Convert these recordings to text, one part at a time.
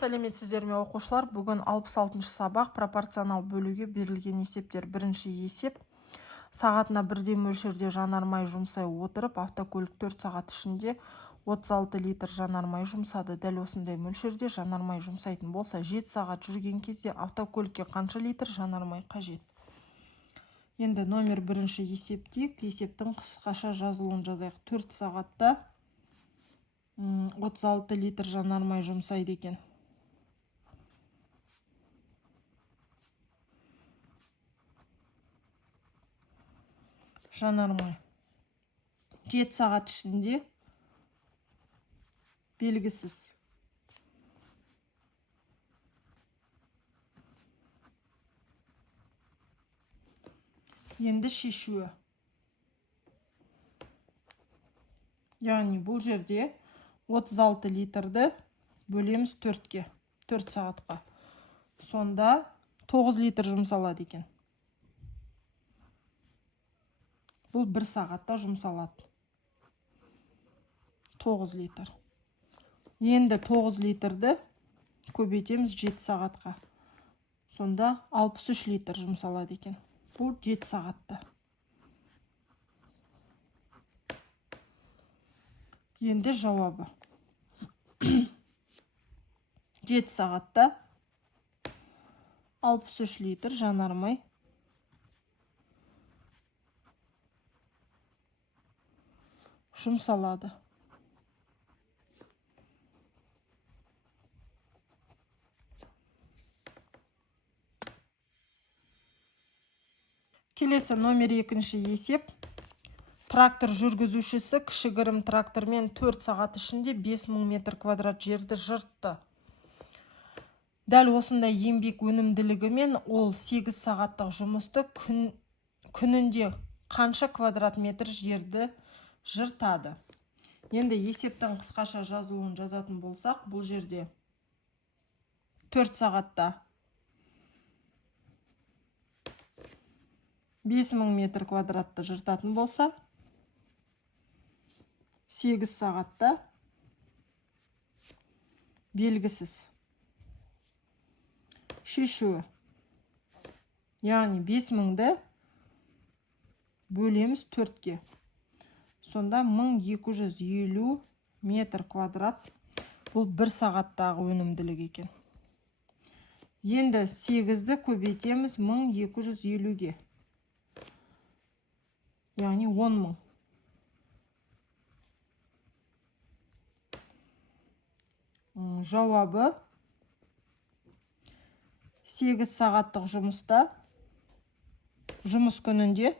Сәлеметсіздер ме оқушылар? Бүгін 66-шы сабақ пропорционал бөлуге берілген есептер. Бірінші есеп. Сағатына бірдей мөлшерде жанармай жұмсай отырып, автокөлік 4 сағат ішінде 36 литр жанармай жұмсады. Дәл осындай мөлшерде жанармай жұмсайтын болса, 7 сағат жүрген кезде автокөлікке қанша литр жанармай қажет? Енді номер бірінші есептейік. Есептің қысқаша жазылуын жазайық. 4 сағатта 36 литр жанармай жұмсайды екен. Жанармай 7 сағат ішінде белгісіз. Енді шешуі. Яғни бұл жерде 36 литрді бөлеміз 4-ке, 4 сағатқа. Сонда 9 литр жұмсалады екен. Бұл 1 сағатта жұмсалады. 9 литр. Енді 9 литрді көбейтеміз 7 сағатқа. Сонда 63 литр жұмсалады екен. Бұл 7 сағатта. Енді жауабы. 7 сағатта 63 литр жанармай жұмсалады. Келесі номер 2-ші есеп. Трактор жүргізушісі кішігірім трактормен 4 сағат ішінде 5000 метр квадрат жерді жыртты. Дәл осындай еңбек өнімділігімен ол 8 сағаттық жұмысты күнінде қанша квадрат метр жерді жыртады? Енді есептің қысқаша жазуын жазатын болсақ, бұл жерде 4 сағатта 5000 метр квадратты жыртатын болса, 8 сағатта белгісіз. Шешуі. Яғни 5000-ді бөлеміз 4-ке. Сонда 1250 метр квадрат. Бұл 1 сағаттағы өнімділік екен. Енді 8-ді көбейтеміз 1250-ге. Яғни 10 000. Жауабы 8 сағаттық жұмыста, жұмыс күнінде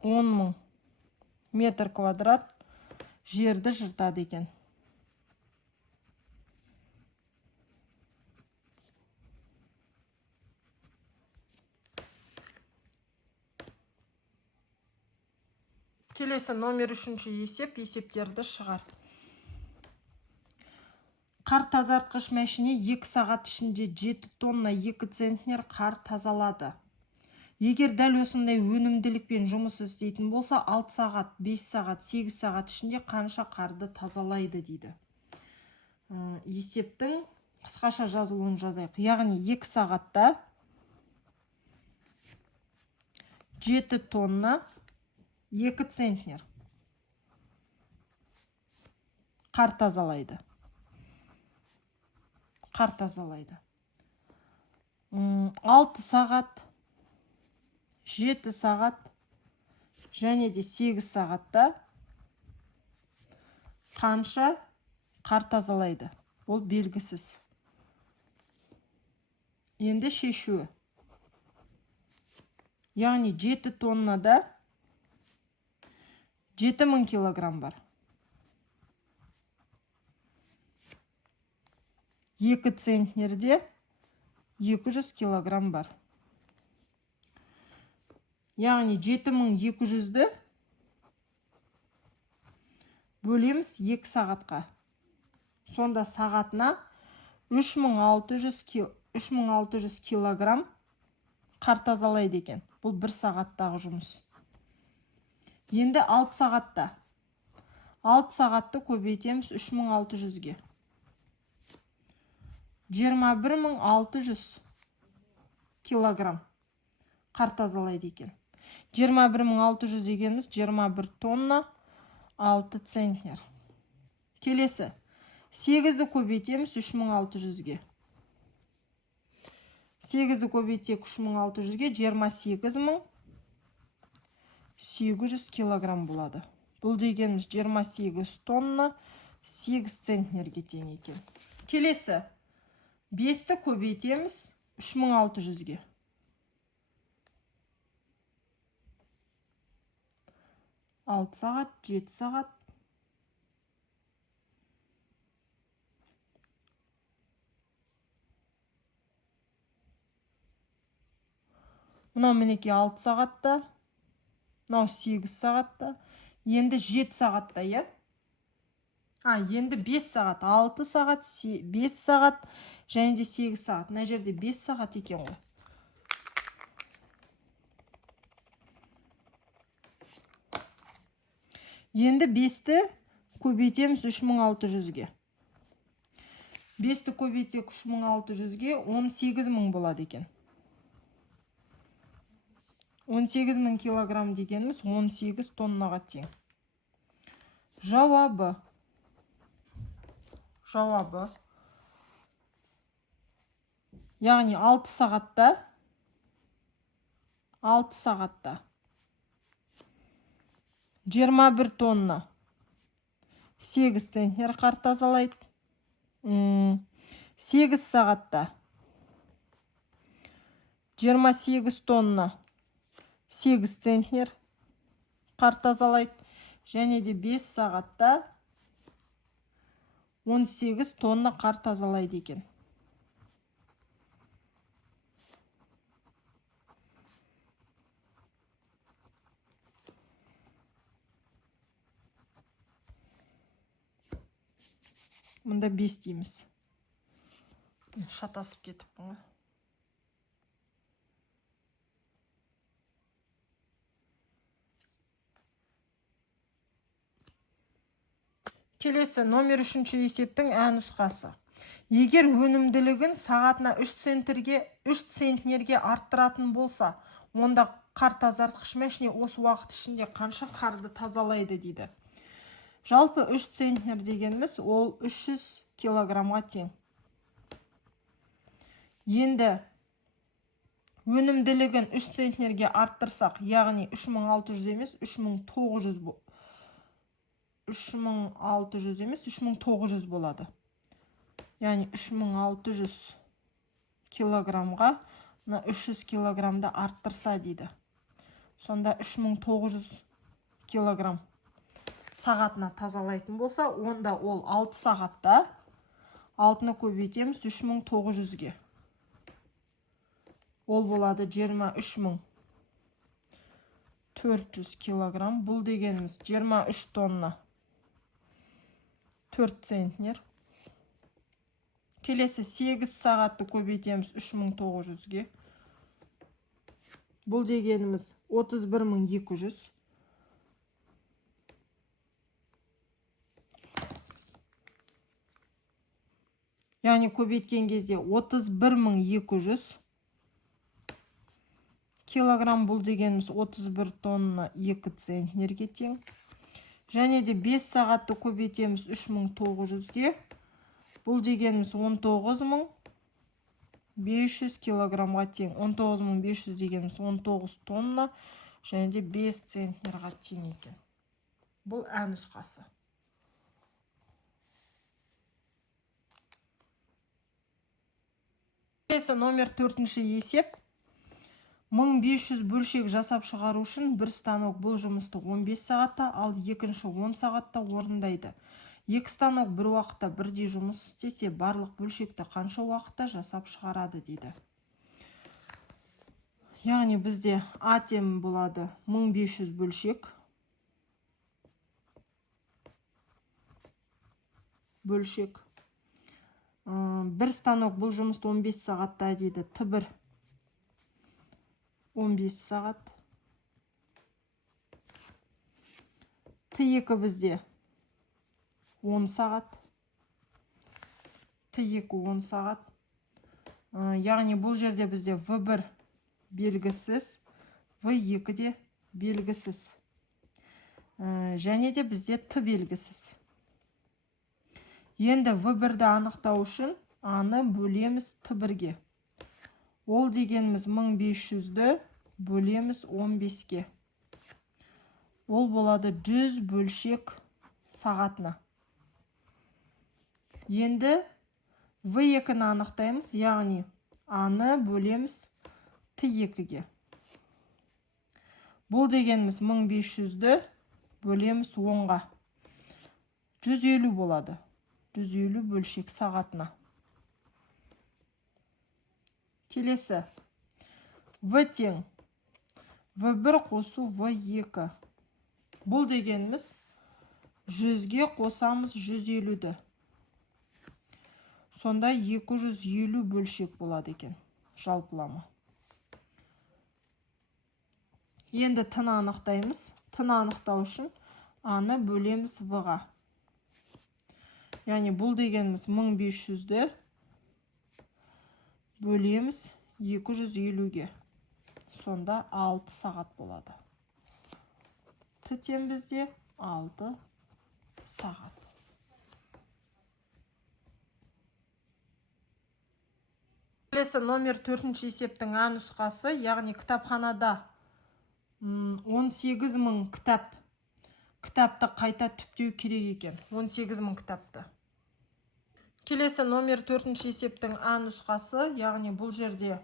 10 000 метр квадрат жерді жыртады екен. Келесі номер 3-ші есеп. Есептерді шығар. Қар тазартқыш мәшине 2 сағат ішінде 7 тонна 2 центнер қар тазалады. Егер дәл осындай өнімділікпен жұмыс істейтін болса, 6 сағат, 5 сағат, 8 сағат ішінде қанша қарды тазалайды дейді. Есептің қысқаша жазуын жазайық. Яғни 2 сағатта 7 тонна 2 центнер қар тазалайды. Қар тазалайды. 6 сағат, 7 сағат және де 8 сағатта қанша қар тазалайды? Ол белгісіз. Енді шешуі. Яғни 7 тоннада 7000 килограмм бар. 2 центнерде 200 килограмм бар. Яғни 7200-ді бөлеміз 2 сағатқа. Сонда сағатына 3600 килограмм қар тазалайды екен. Бұл 1 сағаттағы жұмыс. Енді 6 сағатта. 6 сағатты көбейтеміз 3600-ге. 21600 килограмм қар тазалайды екен. 21600 дегеніміз 21 тонна 6 центнер. Келесі. 8-ді көбейтеміз 3600-ге. 8-ді көбейтсек 3600-ге 28800 килограмм болады. Бұл дегеніміз 28 тонна 8 центнерге тең екен. Келесі. 5-ті көбейтеміз 3600-ге. 6 сағат, 7 сағат. Мынау мінеке 6 сағатта. Мынау 8 сағатта. Енді 7 сағатта, е? Енді 5 сағат. 6 сағат, 5 сағат, және де 8 сағат. Мына жерде 5 сағат екен ғой. Енді 5-ті көбейтеміз 3600-ге. 5-ті көбейтсек 3600-ге 18000 болады екен. 18000 килограмм дегеніміз 18 тоннаға тең. Жауабы. Яғни 6 сағатта. 21 тонна 8 центнер қар тазалайды. 8 сағатта 28 тонна 8 центнер қар тазалайды. Және де 5 сағатта 18 тонна қар тазалайды екен. Мұнда 5 дейміз. Шатасып кетіп ғой. Келесі номер 3-ші есептің ә нұсқасы. Егер өнімділігін сағатына 3 центнерге арттыратын болса, онда қар тазартқыш машина осы уақыт ішінде қанша қарды тазалайды дейді. Жалпы 3 центнер дегеніміз ол 300 килограммға тең. Енді өнімділігін 3 центнерге арттырсақ, яғни 3600 емес, 3900 болады. Яғни 3600 килограммға 300 килограммды арттырса дейді. Сонда 3900 килограмм сағатына тазалайтын болса, онда ол 6 сағатта 6-ны көбейтеміз 3900-ге. Ол болады 23400 килограмм. Бұл дегеніміз 23 тонна 4 центнер. Келесі 8 сағатты көбейтеміз 3900-ге. Бұл дегеніміз 31200. Яғни көбейткен кезде 31200 килограмм. Бұл дегеніміз 31 тонна 2 центнерге тең. Және де 5 сағатты көбейтеміз 3900-ге. Бұл дегеніміз 19500 килограммға тең. 19500 дегеніміз 19 тонна және де 5 центнерға тең екен. Бұл ә нұсқасы. Келесі номер 4-ші есеп. 1500 бөлшек жасап шығару үшін бір станок бұл жұмысты 15 сағатта, ал екінші 10 сағатта орындайды. Екі станок бір уақытта бірдей жұмыс істесе, барлық бөлшекті қанша уақытта жасап шығарады дейді. Яғни бізде А темі болады 1500 бөлшек. Бір станок бұл жұмысты 15 сағатта дейді. Т1 15 сағат. Т2 бізде 10 сағат. Т2 10 сағат. Яғни бұл жерде бізде В1 белгісіз, В2 де белгісіз. Және де бізде Т белгісіз. Енді В1-ді анықтау үшін А-ны бөлеміз Т1-ге. Ол дегеніміз 1500-ді бөлеміз 15-ге. Ол болады 100 бөлшек сағатына. Енді В2-ні анықтаймыз, яғни А-ны бөлеміз Т2-ге. Бұл дегеніміз 1500-ді бөлеміз 10-ға. 150 болады. 150 бөлшек сағатына. Келесі. В тең. В1 қосу В2. Бұл дегеніміз 100-ге қосамыз 150-ді. Сонда 250 бөлшек болады екен. Жалпылама. Енді Т-ны анықтаймыз. Т-ны анықтау үшін А-ны бөлеміз В-ға. Яғни бұл дегеніміз 1500-ді бөлеміз 250-ге. Сонда 6 сағат болады. Т тең бізде 6 сағат. Келесі номер 4-ші есептің А нұсқасы, яғни кітапханада 18.000 кітапты қайта түптеу керек екен. 18.000 кітапты. Келесі номер 4-ші есептің А нұсқасы, яғни бұл жерде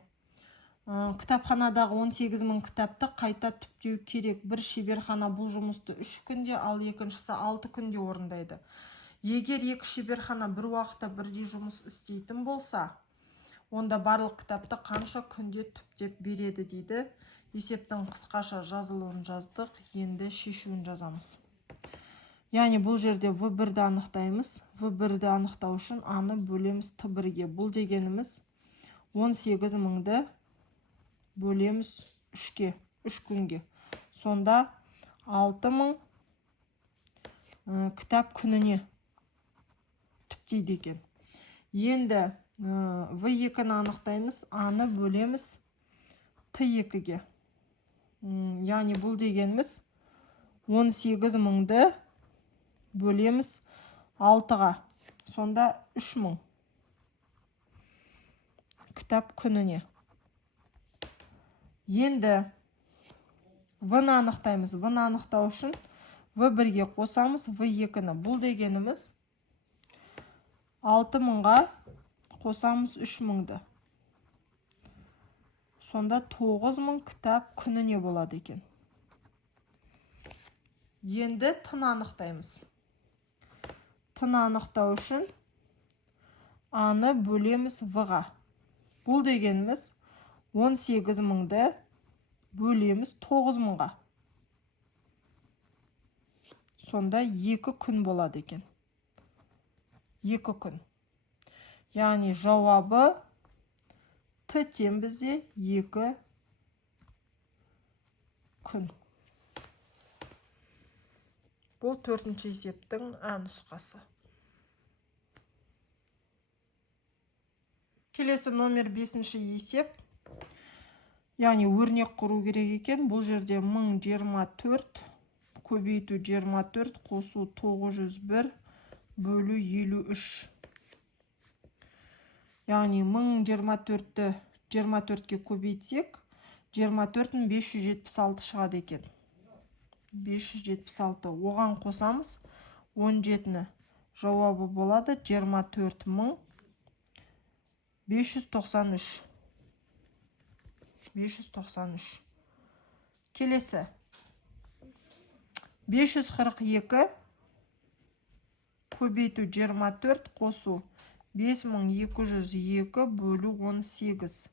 кітапханадағы 18.000 кітапты қайта түптеу керек. Бір шеберхана бұл жұмысты 3 күнде, ал екіншісі 6 күнде орындайды. Егер екі шеберхана бір уақытта бірдей жұмыс істейтін болса, онда барлық кітапты қанша күнде түптеп береді дейді. Есептің қысқаша жазылуын жаздық, енді шешуін жазамыз. Яғни бұл жерде В1-ді анықтаймыз. В1-ді анықтау үшін А-ны бөлеміз Т1-ге. Бұл дегеніміз 18.000-ді бөлеміз 3-ке, 3 күнге. Сонда 6000 кітап күніне түптейді екен. Енді В2-ні анықтаймыз. А-ны бөлеміз Т2-ге. Яғни бұл дегеніміз 18.000-ді бөлеміз 6-ға. Сонда 3000 кітап күніне. Енді В-ні анықтаймыз. В-ні анықтау үшін В1-ге қосамыз В2-ні. Бұл дегеніміз 6000-ға қосамыз 3000-ді. Сонда 9000 кітап күніне болады екен. Енді Т-ні анықтаймыз. Т-ні анықтау үшін А-ны бөлеміз В-ға. Бұл дегеніміз 18.000-ді бөлеміз 9000-ға. Сонда 2 күн болады екен. 2 күн. Яғни жауабы Т тең бізде 2 күн. Бұл 4-ші есептің А нұсқасы. Келесі номер 5-ші есеп. Яғни өрнек құру керек екен. Бұл жерде 1024 көбейту 24 қосу 901 бөлу 53. Яғни 1024-ті 24-ке көбейтсек, 24-ін 576 шығады екен. 576. Оған қосамыз 17-ні. Жауабы болады 24593. 593. Келесі. 542 көбейту 24 қосу 5202 бөлу 18.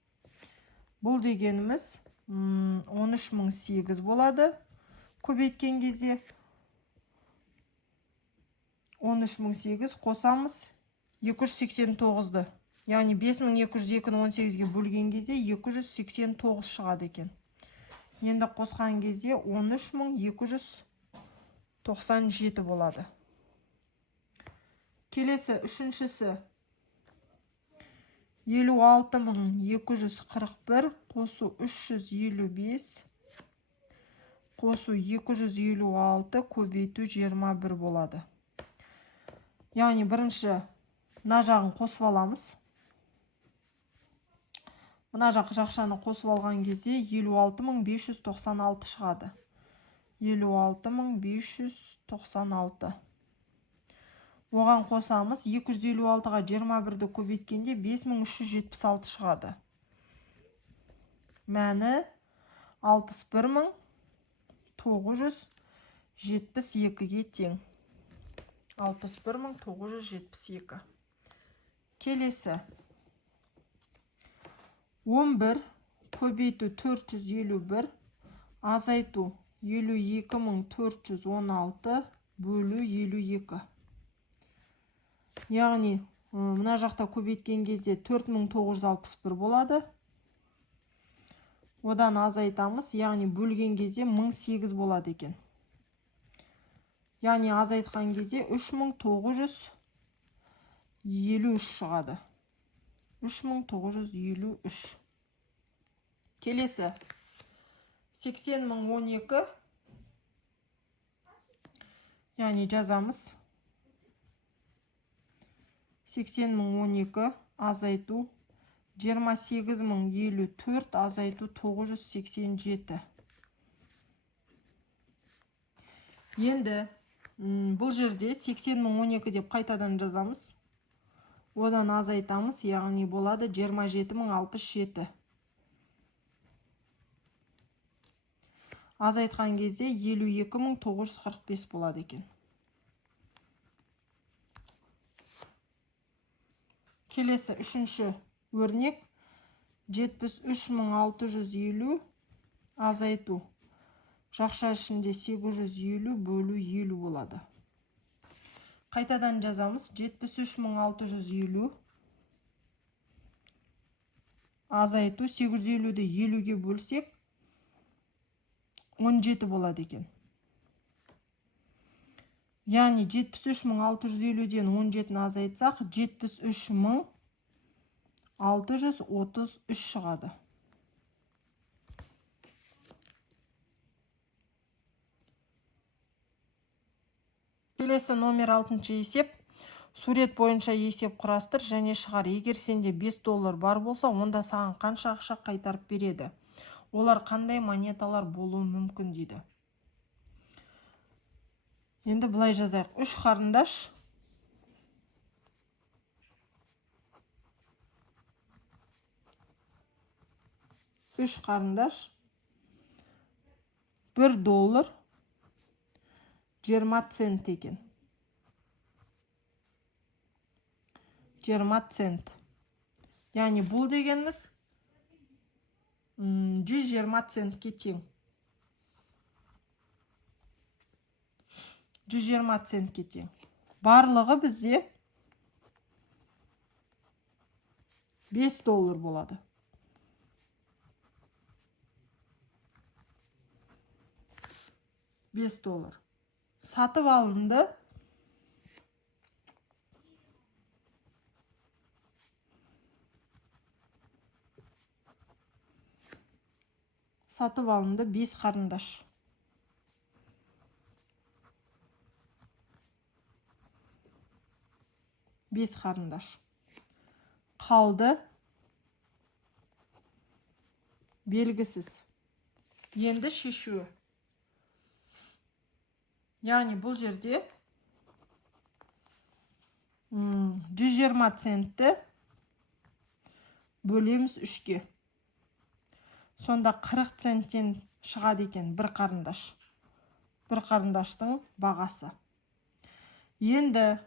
Бұл дегеніміз 13008 болады. Көбейткен кезде 13008 қосамыз 289-ды. Яғни 5202-ні 18-ге бөлген кезде 289 шығады екен. Енді қосқан кезде 13200 97 болады. Келесі үшіншісі 56.241 қосу 355 қосу 256 көбейту 21 болады. Яғни бірінші мына жағын қосып аламыз. Мына жақ жақшаны қосып алған кезде 56.596 шығады. 56.596. Оған қосамыз. 256-ға 21-ді көбейткенде 5376 шығады. Мәні 61.972-ге тең. 61.972. Келесі. 11 көбейту 451 азайту 52.416 бөлу 52. Яғни, мына жақта көбейткен кезде 4961 болады. Одан азайтамыз, яғни бөлген кезде 1008 болады екен. Яғни азайтқан кезде 3953 шығады. 3953. Келесі. 80.012. Яғни жазамыз. 80.012 азайту 28.054 азайту 987. Енді бұл жерде 80.012 деп қайтадан жазамыз. Одан азайтамыз, яғни болады 27.067. Азайтқан кезде 52.945 болады екен. Келесі үшінші өрнек 73.650 азайту. Жақша ішінде 850 бөлу 50 болады. Қайтадан жазамыз. 73.650 азайту 850-ді 50-ге бөлсек 17 болады екен. Яғни 73.650-ден 17-ні азайтсақ 73.633 шығады. Келесі номер 6-шы есеп. Сурет бойынша есеп құрастыр және шығар. Егер сенде $5 бар болса, онда саған қанша ақша қайтарып береді? Олар қандай монеталар болуы мүмкін дейді. Енді бұлай жазайық. 3 қарындаш. $1 20 цент екен. 20 цент. Яғни бұл дегеніміз 120 центке тең. 120 центке тең. Барлығы бізде $5 болады. $5. Сатып алынды. Сатып алынды 5 қарындаш. Қалды белгісіз. Енді шешуі. Яғни бұл жерде 120 центті бөлеміз 3-ге. Сонда 40 центтен шығады екен бір қарындаш. Бір қарындаштың бағасы. Енді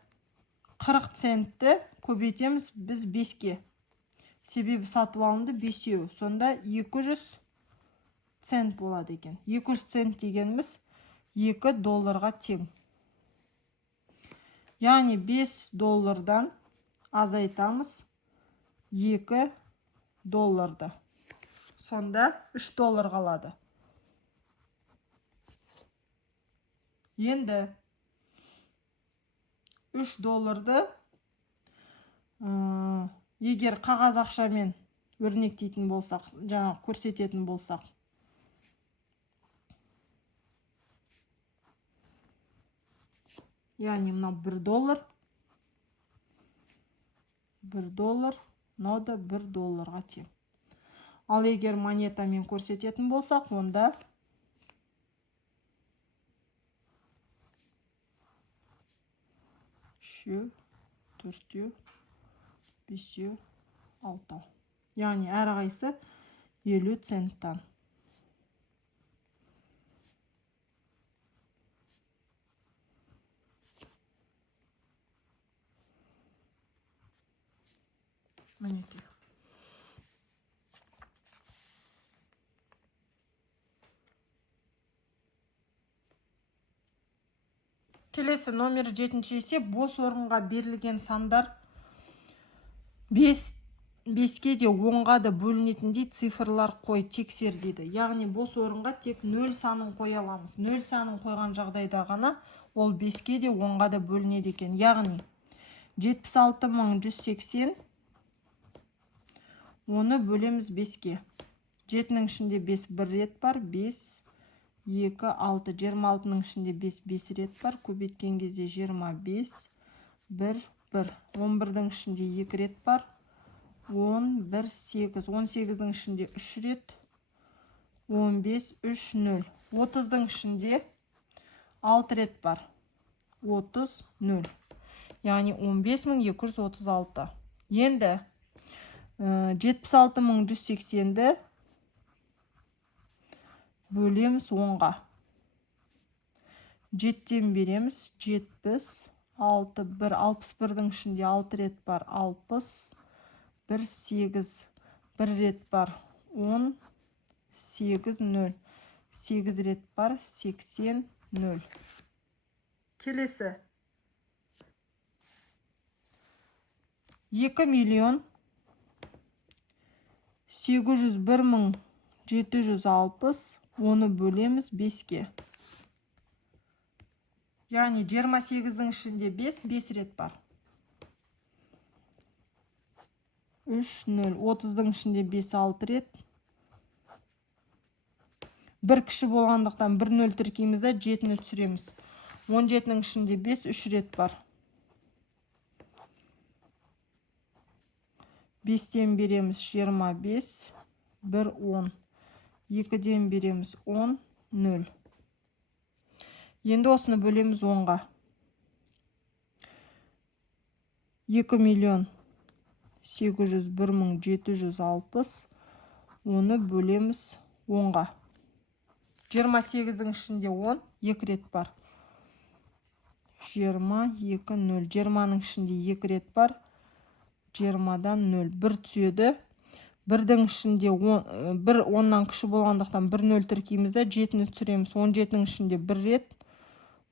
40 центті көбейтеміз біз 5-ге. Себебі сатып алынды 5-еу. Сонда 200 цент болады екен. 200 цент дегеніміз $2 тең. Яғни $5-дан азайтамыз $2. Сонда $3 қалады. Енді 3 долларды егер қағаз ақшамен өрнектейтін болсақ, жаңа көрсететін болсақ, яғни мына 1 доллар, 1 доллар, мынау да 1 долларға тең. Ал егер монетамен көрсететін болсақ, онда 3, 4, 5, 6. Яғни әрқайсысы 50 центтан. Мінекей. Келесі номер 7-ші есеп. Бос орынға берілген сандар 5-ке де 10-ға да бөлінетіндей цифрлар қой, тексер дейді. Яғни бос орынға тек 0 санын қоя аламыз. 0 санын қойған жағдайда ғана ол 5-ке де 10-ға да бөлінеді екен. Яғни 76.180, оны бөлеміз 5-ке. 7-нің ішінде 5 бір рет бар, 5, 2, 6, 26-нің ішінде 5 рет бар, көбейткен кезде 25, 1, 1. 11-дің ішінде 2 рет бар, 10, 1, 8. 18-дің ішінде 3 рет, 15, 3, 0. 30-дің ішінде 6 рет бар, 30, 0. Яғни 15.236. Енді 76.180-ді бөлеміз 10-ға. 7-тен береміз 70, 6, 1, 61-дің ішінде 6 рет бар, 60, 1, 8, 1 рет бар, 10, 8, 0. 8 рет бар, 80, 0. Келесі. 2.801.760, оны бөлеміз 5-ке. Яғни 28-дің ішінде 5 рет бар. 3, 0. 30-дің ішінде 5, 6 рет. Бір кіші болғандықтан 1, 0 тіркеймізді, 7-ні түсіреміз. 17-ның ішінде 5, 3 рет бар. 5-тен береміз 25, 1, 10. 2-ден береміз 10, 0. Енді осыны бөлеміз 10-ға. 2.801.760, оны бөлеміз 10-ға. 28-дің ішінде 10, 2 рет бар. 22, 0. 20-ның ішінде 2 рет бар. 20-дан 0. 1 түседі. 1-дің ішінде 1 10-нан кіші болғандықтан 1, 0 тіркеймізді, 7-ні түсіреміз. 17-ның ішінде 1 рет.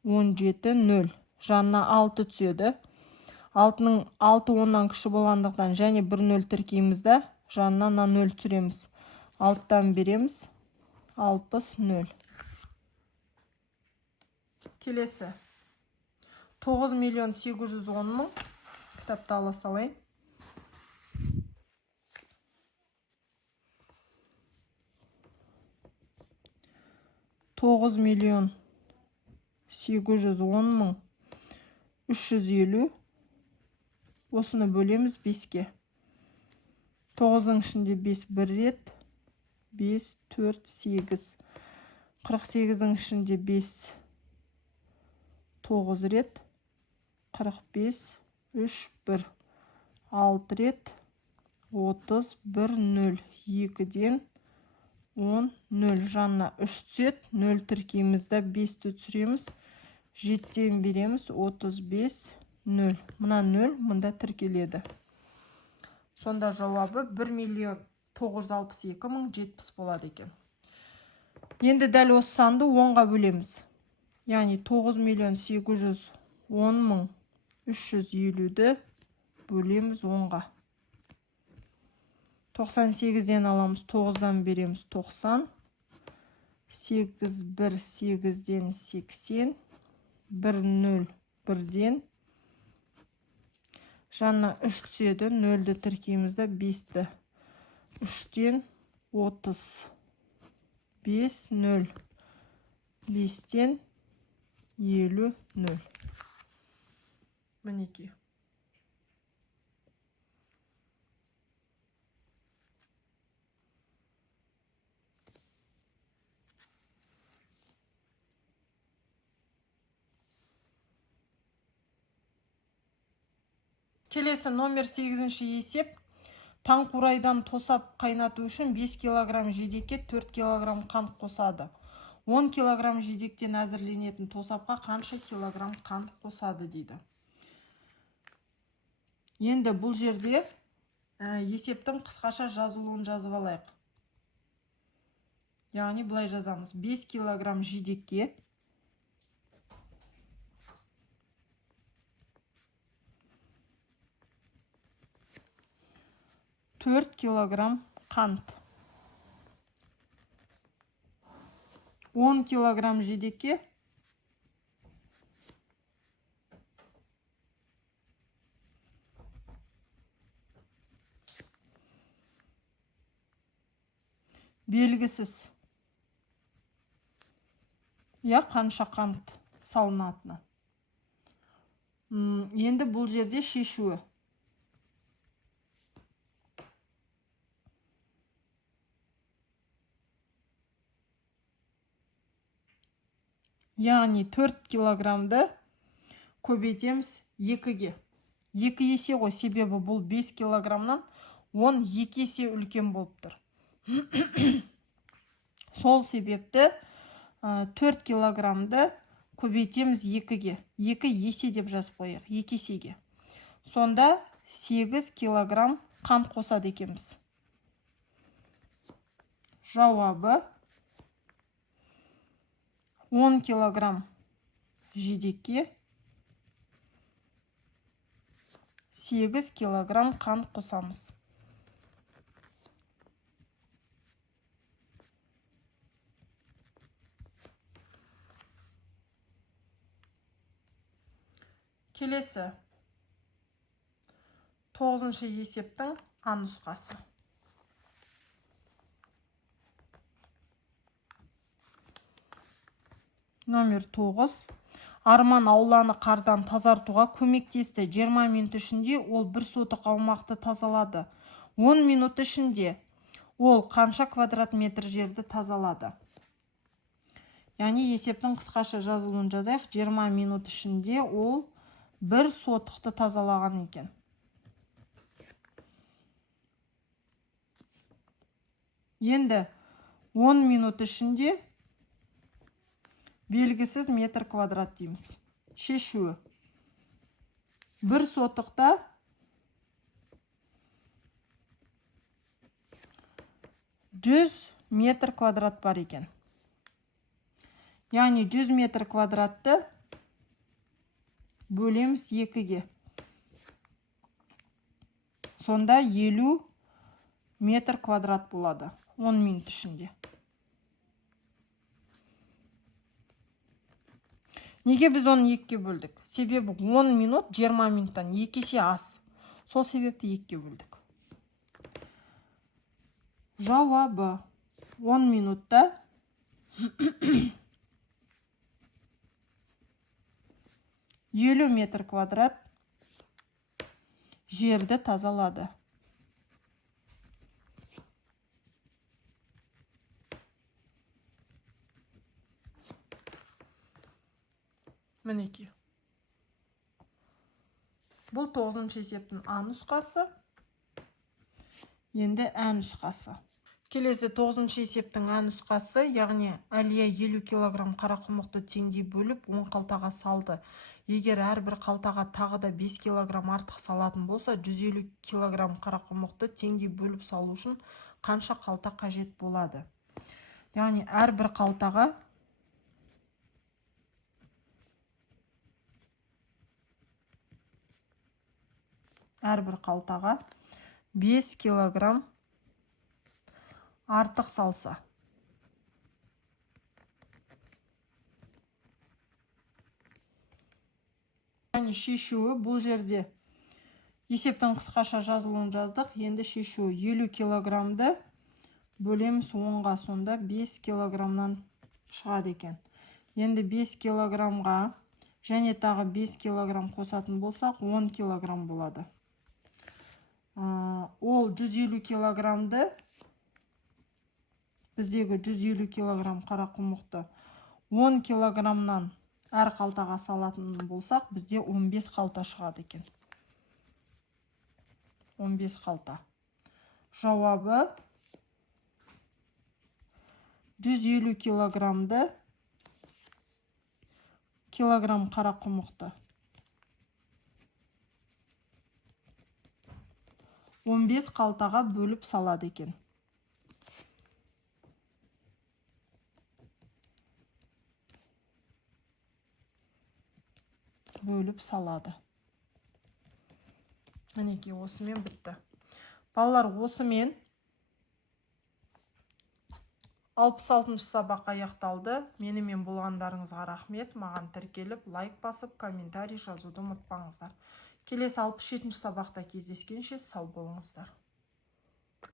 17, 0. Жанына 6 түседі. 6 10-нан кіші болғандықтан және 1, 0 тіркеймізді, жанына 0 түсіреміз. 6-тан береміз. 60, 0. Келесі. 9.810.000. Кітапты ала салайын. 9.810.350. Осыны бөлеміз 5-ке. 9-ның ішінде 5 бір рет. 5, 4, 8. 48-дің ішінде 5 9 рет. 45, 3, 1. 6 рет. 30, 1, 0. 2-ден 10, 0. Жанына 3 түсет. 0 тіркеймізді 5-ті түсіреміз. 7-тен береміз 35, 0. Мұна 0, мұнда тіркеледі. Сонда жауабы 1.962.070 болады екен. Енді дәл осы санды 10-ға бөлеміз. Яғни 9.810.350-ді бөлеміз 10-ға. 98-ден аламыз, 9-дан береміз 90. 8, 1, 8-ден 80. 1 0 1-ден жанына 3 түседі, 0-ді тіркеймізді, 5-ті 3-тен 30 5 0 5-тен 50 0. Мінеки. Келесі номер 8-ші есеп. Таңқурайдан тосап қайнату үшін 5 кг жидекке 4 кг қант қосады. 10 кг жидектен әзірленетін тосапқа қанша килограмм қант қосады дейді. Енді бұл жерде есептің қысқаша жазылуын жазып алайық. Яғни бұлай жазамыз. 5 кг жидекке 4 кг қант. 10 кг жидекке 'белгісіз. Қанша қант салынатыны. Енді бұл жерде шешуі. Яғни 4 килограммды көбейтеміз 2-ге. 2 есе ғой, себебі бұл 5 килограммнан 2 есе үлкен болып тұр. Сол себепті 4 килограммды көбейтеміз 2-ге. 2 есе деп жазып қояйық, 2 есеге. Сонда 8 килограмм қант қосады екенбіз. Жауабы 10 килограмм жидекке 8 килограмм қант қосамыз. Келесі 9-ші есептің А нұсқасы. Номер 9. Арман ауланы қардан тазартуға көмектесті. 20 минут ішінде ол 1 сотық аумақты тазалады. 10 минут ішінде ол қанша квадрат метр жерді тазалады. Яғни есептің қысқаша жазылуын жазайық. 20 минут ішінде ол 1 сотықты тазалаған екен. Енді 10 минут ішінде белгісіз метр квадрат дейміз. Шешуі. 1 сотықта 100 метр квадрат бар екен. Яғни 100 метр квадратты бөлеміз 2-ге. Сонда 50 метр квадрат болады 10 минут ішінде. Неге біз оны 2-ге бөлдік? Себебі 10 минут 20 минуттан 2 есе аз. Сол себепті 2-ге бөлдік. Жауабы 10 минутта 50 метр квадрат жерді тазалады. Мінеки. Бұл 9-ші есептің А нұсқасы. Енді Ә нұсқасы. Келесі 9-ші есептің Ә нұсқасы, яғни Әлия 50 кг қарақұмықты теңдей бөліп 10 қалтаға салды. Егер әрбір қалтаға тағы да 5 кг артық салатын болса, 150 кг қарақұмықты теңдей бөліп салу үшін қанша қалта қажет болады? Яғни әрбір қалтаға 5 кг артық салса. Яғни шешуі бұл жерде есептің қысқаша жазылуын жаздық. Енді шешуі 50 килограммды бөлеміз 10-ға, сонда 5 килограммнан шығады екен. Енді 5 килограммға және тағы 5 килограмм қосатын болсақ 10 килограмм болады. Ол 150 килограммды, біздегі 150 килограмм қарақұмықты 10 килограммнан әр қалтаға салатын болсақ, бізде 15 қалта шығады екен. 15 қалта. Жауабы 150 килограммды килограмм қарақұмықты 15 қалтаға бөліп салады екен. Бөліп салады. Мінекей, осымен бітті. Балалар, осымен 66-шы сабақ аяқталды. Менімен болғандарыңызға рахмет. Маған тіркеліп, лайк басып, комментарий жазуды ұмытпаңыздар. Келесі 67-ші сабақта кездескенше сау болыңыздар.